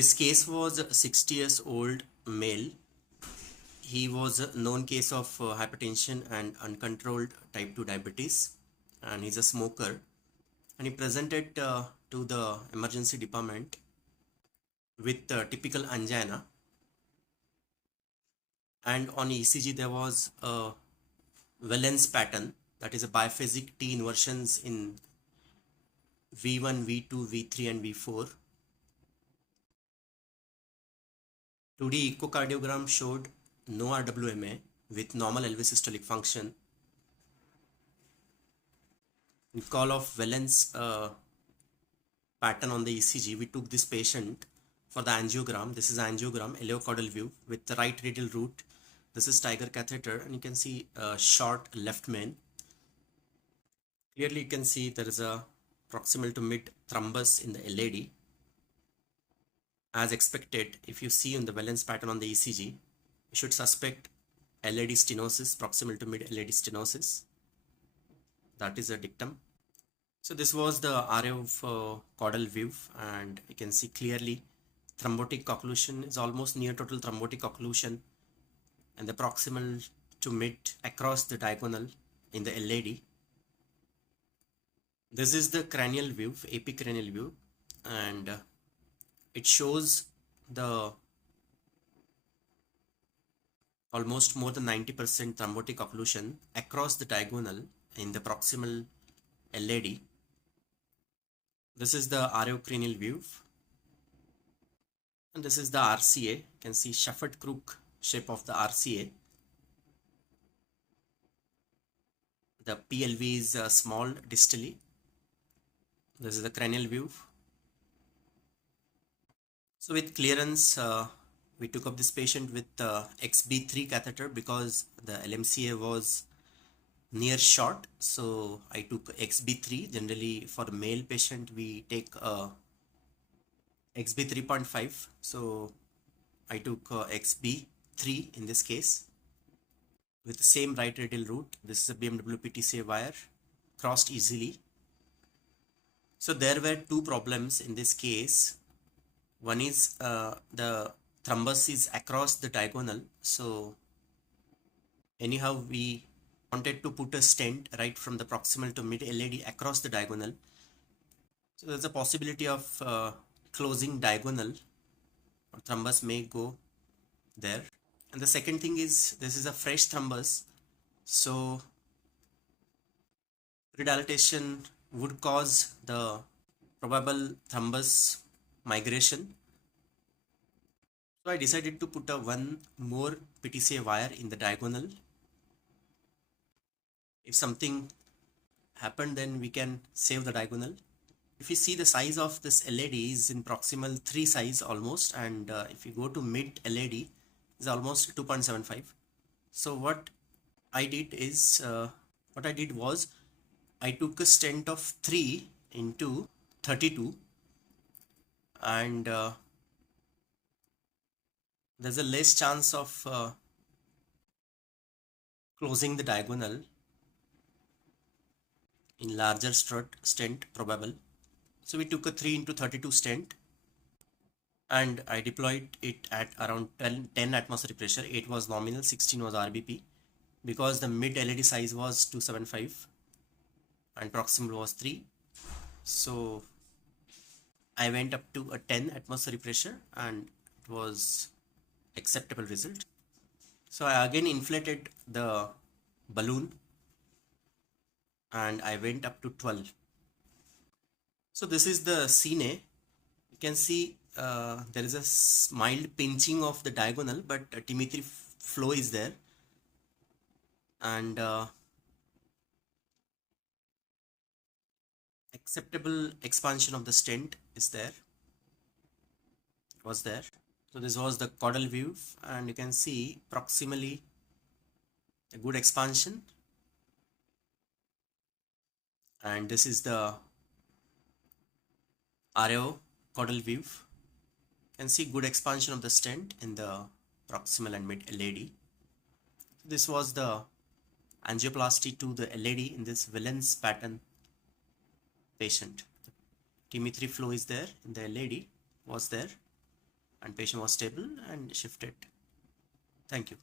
This case was a 60 years old male. He was a known case of hypertension and uncontrolled type 2 diabetes, and he's a smoker. And he presented to the emergency department with typical angina. And on ECG, there was a wellens pattern, that is a biphasic T inversions in V1, V2, V3, and V4. 2D echocardiogram showed no RWMA with normal LV systolic function. In call of wellens pattern on the ECG, we took this patient for the angiogram. This is angiogram, ileocaudal view with the right radial root. This is Tiger catheter, and you can see a short left main. Clearly you can see there is a proximal to mid thrombus in the LAD. As expected, if you see in the wellens pattern on the ECG, you should suspect LAD stenosis, proximal to mid LAD stenosis. That is a dictum. So this was the RA of caudal view, and you can see clearly thrombotic occlusion is almost near total thrombotic occlusion, and the proximal to mid across the diagonal in the LAD. This is the cranial view, epicranial view, and it shows the almost more than 90% thrombotic occlusion across the diagonal in the proximal LAD. This is the areocranial view, and this is the RCA. You can see Shefford crook shape of the RCA. The PLV is small distally. This is the cranial view. So with clearance, we took up this patient with XB3 catheter because the LMCA was near short. So I took XB3. Generally for a male patient, we take XB 3.5. So I took XB3 in this case with the same right radial root. This is a BMW PTCA wire, crossed easily. So there were two problems in this case. One is the thrombus is across the diagonal. So anyhow, we wanted to put a stent right from the proximal to mid LAD across the diagonal. So there's a possibility of closing diagonal, or thrombus may go there. And the second thing is, this is a fresh thrombus. So redilatation would cause the probable thrombus migration. So I decided to put one more PTCA wire in the diagonal. If something happened, then we can save the diagonal. If you see the size of this LAD is in proximal 3 size almost, and if you go to mid LAD is almost 2.75. So what I did was I took a stent of 3 into 32, and there's a less chance of closing the diagonal in larger stent probable. So we took a 3 into 32 stent, and I deployed it at around 10 atmospheric pressure. 8 was nominal, 16 was RBP, because the mid LAD size was 275 and proximal was 3. So I went up to a 10 atmospheric pressure, and it was acceptable result. So I again inflated the balloon, and I went up to 12. So this is the scene. You can see there is a mild pinching of the diagonal, but T3 flow is there, and acceptable expansion of the stent is there, was there. So this was the caudal view, and you can see proximally a good expansion, and this is the RO caudal view. You can see good expansion of the stent in the proximal and mid LAD. This was the angioplasty to the LAD in this wellens pattern patient. T3 flow is there in the LAD, was there. and patient was stable and shifted. Thank you.